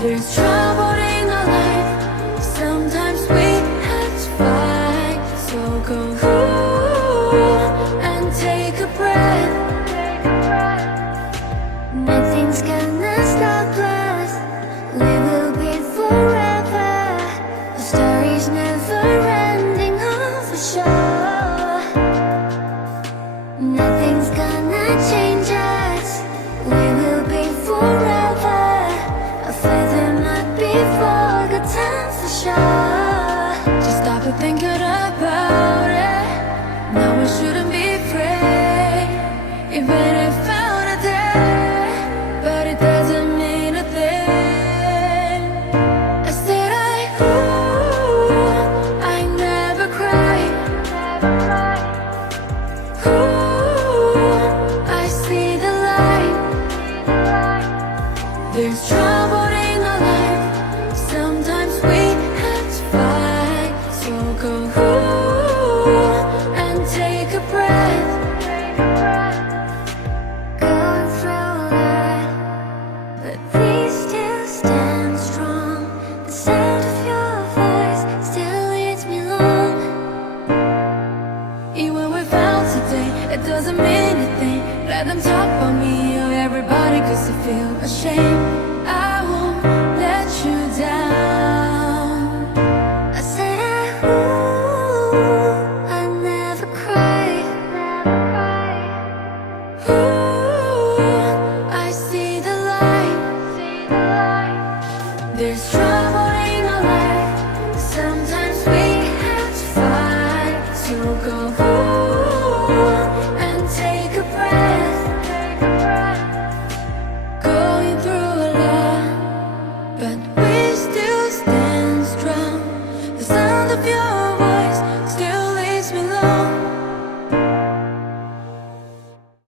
There's trouble in our life. Sometimes we have to fight. So go and take a breath. Nothing's gonna stop us. We will be forever. The story's never ending, oh for sure. Nothing's gonna change us. We will be forever. A feather might be forgotten for sure. Just stop and think about it. No, we shouldn't be afraid. Even if found a day, but it doesn't mean a thing. I said I never cry. I see the light. There's trouble in our life. Sometimes we have to fight. So go and take a breath. Going through a lot, but we still stand strong. The sound of your voice still leads me along. Even without today, it doesn't mean a thing. Let them talk about me or everybody, cause I feel ashamed. I won't let you down. I said I never cry. I see the light. There's trouble in our life. Sometimes we have to fight. So go and take a breath. Going through a lot, but we still stand strong. The sound of your